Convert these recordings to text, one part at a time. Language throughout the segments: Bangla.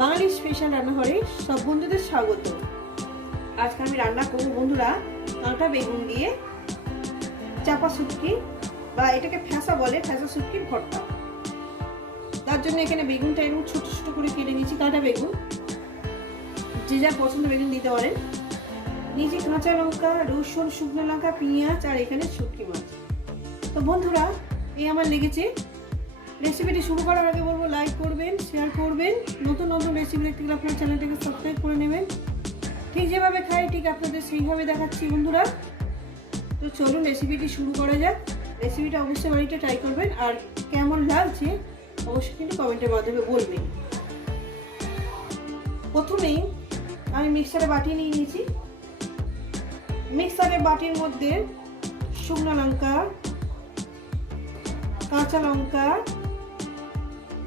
বাঙালির স্পেশাল রান্নাঘরে সব বন্ধুদের স্বাগত। আজকে আমি রান্না করব বন্ধুরা কাঁটা বেগুন দিয়ে চাপা শুটকি বা এটাকে ফ্যাঁসা বলে, ফ্যাঁসা শুটকির ভর্তা। তার জন্য এখানে বেগুনটা এরকম ছোটো ছোটো করে কেটে নিয়েছি, কাঁটা বেগুন। যে যার পছন্দ বেগুন দিতে পারেন। নিচে কাঁচা লঙ্কা, রসুন, শুকনো লঙ্কা, পেঁয়াজ আর এখানে শুটকি মাছ। তো বন্ধুরা, এই আমার লেগেছে রেসিপিটি শুরু করার আগে বলব লাইক করবেন শেয়ার করবেন। নতুন নতুন রেসিপি দেখতে গেলে আপনার চ্যানেলটাকে সাবস্ক্রাইব করে নেবেন। ঠিক যেভাবে খাই, ঠিক আপনাদের সেইভাবে দেখাচ্ছি বন্ধুরা। তো চলুন রেসিপিটি শুরু করা যাক। রেসিপিটা অবশ্যই বাড়িতে ট্রাই করবেন। আর কেমন লাগছে, অবশ্যই কিন্তু কমেন্টের মাধ্যমে বলবেন। প্রথমেই আমি মিক্সারে বাটি নিয়ে নিয়েছি। মিক্সারে বাটির মধ্যে শুকনো লঙ্কা, কাঁচা লঙ্কা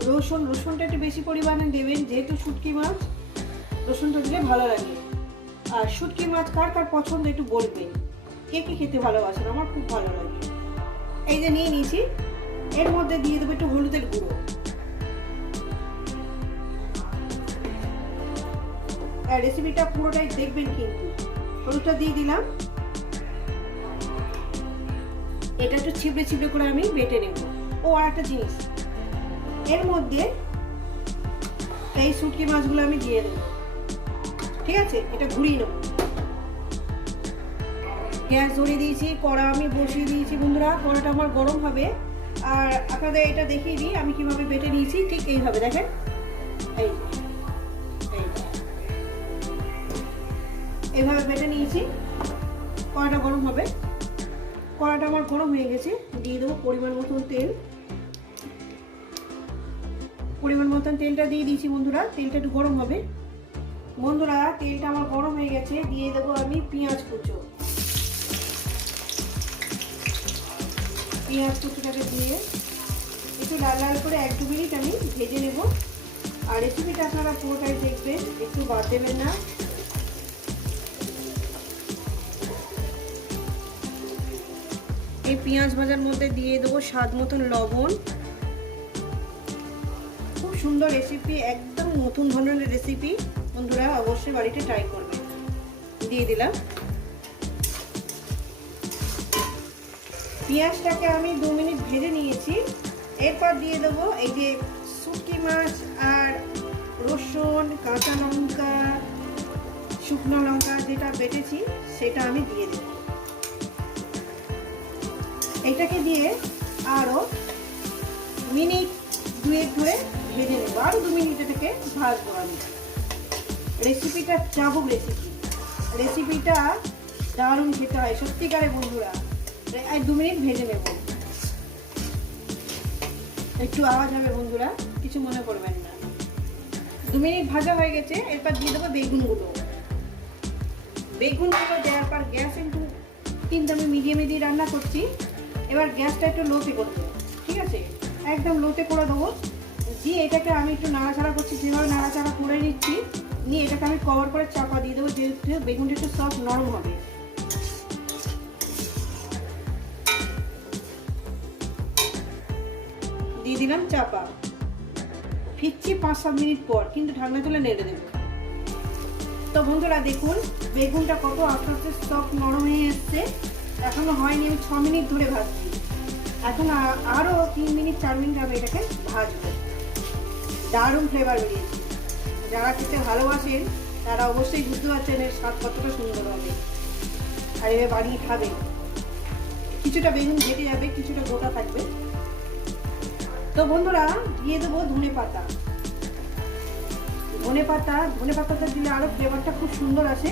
রসুন, রসুনটা একটু বেশি পরিমাণে দেবেন, যেহেতু শুটকি মাছ, রসুনটা দিলে ভালো লাগে। আর শুটকি মাছ কার কার পছন্দ একটু বলবেন? কে কে খেতে ভালোবাসেন? আমার খুব ভালো লাগে। এই যে নিয়ে নিয়েছি। এর মধ্যে দিয়ে দেবো একটু হলুদের গুঁড়ো। আর রেসিপিটা পুরোটাই দেখবেন কিন্তু। হলুদটা দিয়ে দিলাম। এটা একটু ছিপড়ে ছিপড়ে করে আমি বেটে নেব। ও আর একটা জিনিস। এর মধ্যে এই শুটকি মাছগুলো আমি দিয়ে দেবো। ঠিক আছে? এটা ঘুরিয়ে নেব। গ্যাস ধরিয়ে দিয়েছি, কড়া আমি বসিয়ে দিয়েছি বন্ধুরা, কড়াটা আমার গরম হবে। আর আপনাদের এটা দেখিয়ে দিই, আমি কীভাবে বেটে নিয়েছি, ঠিক এইভাবে দেখেন। এই এই। এইভাবে বেটে নিয়েছি, কড়াটা গরম হবে। কড়াটা আমার গরম হয়ে গেছে, দিয়ে দেবো পরিমাণ মতন তেল। পরিমাণ মতন তেলটা দিয়ে দিয়েছি বন্ধুরা, তেলটা একটু গরম হবে। বন্ধুরা, তেলটা আমার গরম হয়ে গেছে, দিয়ে দেবো আমি পেঁয়াজ কুচো। পেঁয়াজ কুচোটাকে দিয়ে একটু লাল লাল করে এক দু মিনিট আমি ভেজে নেব। আর রেসিপিটা আপনারা পুরোটাই দেখবেন, একটু বাদ দেবেন না। এই পেঁয়াজ ভাজার মধ্যে দিয়ে দেবো স্বাদ মতন লবণ। সুন্দর রেসিপি একদম নতুন ধরনের রেসিপি বন্ধুরা, অবশ্যই বাড়িতে ট্রাই করবে। দিয়ে দিলাম। পেঁয়াজটাকে আমি দু মিনিট ভেজে নিয়েছি। এরপর দিয়ে দেবো এই যে শুটকি মাছ আর রসুন, কাঁচা লঙ্কা, শুকনো লঙ্কা যেটা বেটেছি, সেটা আমি দিয়ে দেবো। এটাকে দিয়ে আরও মিনিট দুয়েক ধরে ভেজে নেব। আরও দু মিনিট এটাকে ভাজবো আমি রেসিপিটা চাবুক রেসিপি রেসিপিটা দারুণ খেতে হয়, সত্যিকারে বন্ধুরা। এই দু মিনিট ভেজে নেব। একটু আওয়াজ হবে বন্ধুরা, কিছু মনে করবেন না। দু মিনিট ভাজা হয়ে গেছে, এরপর দিয়ে দেবো বেগুনগুলো বেগুনগুলো দেওয়ার পর গ্যাস একটু কিন্তু আমি মিডিয়ামে দিয়ে রান্না করছি। এবার গ্যাসটা একটু লোতে করতে ঠিক আছে? একদম লোতে করে দেবো। দিয়ে এটাকে আমি একটু নাড়াচাড়া করছি, যেভাবে নাড়াচাড়া করে নিচ্ছি, নিয়ে এটাকে আমি কভার করে চাপা দিয়ে দেবো, যেহেতু বেগুনটা একটু সফট নরম হবে। দিয়ে দিলাম চাপা। ফিরছি পাঁচ সাত মিনিট পর, কিন্তু ঠান্ডা তুলে নেড়ে দেবো। তো বন্ধুরা, দেখুন, বেগুনটা কত আস্তে আস্তে সফট নরম হয়ে এসছে। এখনও হয়নি, আমি ছ মিনিট ধরে ভাজছি। এখন আরও তিন মিনিট, চার মিনিট আমি এটাকে ভাজবো। দারুণ ফ্লেভার বেরিয়েছে। যারা খেতে ভালোবাসেন, তারা অবশ্যই বুঝতে পারছেন এর স্বাদ কতটা সুন্দর হবে। আর এবার বানিয়ে খাবেন কিছুটা বেগুন ঘেটে যাবে, কিছুটা গোটা থাকবে। তো বন্ধুরা, দিয়ে দেবো ধনে পাতা। ধনে পাতা, ধনে পাতাটা দিলে আরও ফ্লেভারটা খুব সুন্দর আসে।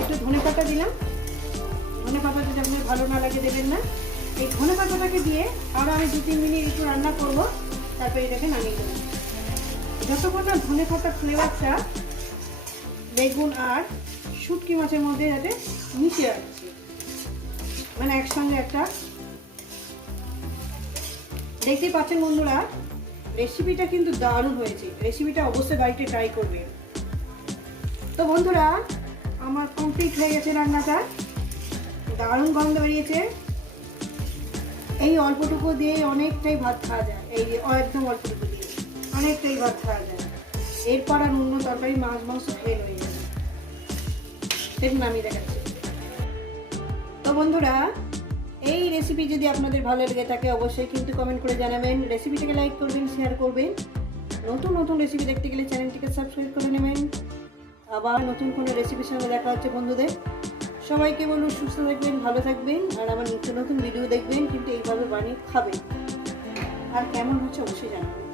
একটু ধনে পাতা দিলাম। ধনে পাতা যদি আপনার ভালো না লাগে, দেবেন না। এই ধনে পাতাটাকে দিয়ে আরও আমি দু তিন মিনিট একটু রান্না করব। তারপরে এটাকে নামিয়ে দেবো। যতক্ষণ না ধনে পাতার ফ্লেভারটা বেগুন আর শুটকি মাছের মধ্যে যাতে মিশে যাচ্ছে মানে একসঙ্গে একটা। দেখতেই পাচ্ছেন বন্ধুরা রেসিপিটা কিন্তু দারুণ হয়েছে। রেসিপিটা অবশ্যই বাড়িতে ট্রাই করবে তো বন্ধুরা, আমার কমপ্লিট হয়ে গেছে রান্নাটা। দারুণ গন্ধ বেরিয়েছে। এই অল্পটুকু দিয়ে অনেকটাই ভাত খাওয়া যায়। এই একদম অল্পটুকু। অনেকটাই ভাত খাওয়া যায়। এরপর আর অন্য তরকারি মাছ, মাংস ফেল হয়ে যাবে সেটা নামিয়ে দেখাচ্ছি। তো বন্ধুরা, এই রেসিপি যদি আপনাদের ভালো লেগে থাকে, অবশ্যই কিন্তু কমেন্ট করে জানাবেন। রেসিপিটাকে লাইক করবেন শেয়ার করবেন। নতুন নতুন রেসিপি দেখতে গেলে চ্যানেলটিকে সাবস্ক্রাইব করে নেবেন। আবার নতুন কোনো রেসিপির সঙ্গে দেখা হচ্ছে বন্ধুদের। সবাইকে বলুন, সুস্থ থাকবেন, ভালো থাকবেন, আর আমার নিত্য নতুন ভিডিও দেখবেন, কিন্তু এইভাবে বানিয়ে খাবেন। আর কেমন হচ্ছে অবশ্যই জানাবেন।